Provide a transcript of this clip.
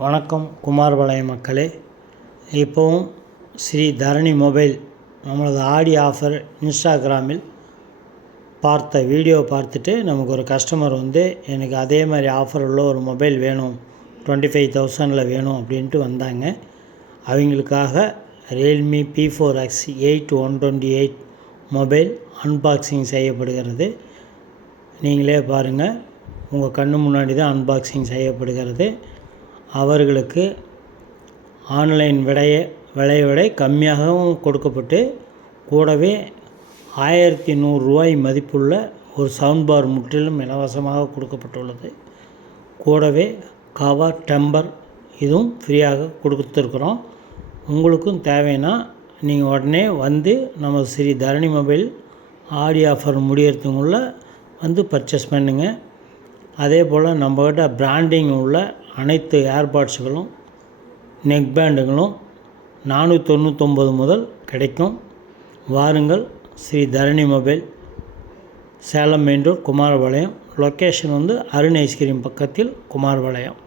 வணக்கம் குமாரபாளையம் மக்களே. இப்போவும் ஸ்ரீ தரணி மொபைல் நம்மளது ஆடி ஆஃபர் இன்ஸ்டாகிராமில் பார்த்த வீடியோ பார்த்துட்டு நமக்கு ஒரு கஸ்டமர் எனக்கு அதே மாதிரி ஆஃபர் உள்ள ஒரு மொபைல் வேணும், 25,000 வேணும் அப்படின்ட்டு வந்தாங்க. அவங்களுக்காக ரியல்மி P4X 8 128 மொபைல் அன்பாக்சிங் செய்யப்படுகிறது. நீங்களே பாருங்கள், உங்கள் கண்ணு முன்னாடி தான் அன்பாக்சிங் செய்யப்படுகிறது. அவர்களுக்கு ஆன்லைன் விலையை விட கம்மியாகவும் கொடுக்கப்பட்டு, கூடவே 1100 ரூபாய் மதிப்புள்ள ஒரு சவுண்ட் பார் முற்றிலும் இலவசமாக கொடுக்கப்பட்டுள்ளது. கூடவே கவர் டெம்பர் இதுவும் ஃப்ரீயாக கொடுத்துருக்குறோம். உங்களுக்கும் தேவைன்னா நீங்கள் உடனே நம்ம ஸ்ரீ தரணி மொபைல் ஆடி ஆஃபர் முடியறதுக்குள்ளே பர்ச்சேஸ் பண்ணுங்கள். அதே போல் நம்மக்கிட்ட பிராண்டிங் உள்ள அனைத்து ஏர்பாட்ஸுகளும் நெக் பேண்டுகளும் 499 முதல் கிடைக்கும். வாருங்கள், Sri Dharani mobile, Salem main road, Kumarapalayam. Location Arun ice cream பக்கத்தில், குமாரபாளையம்.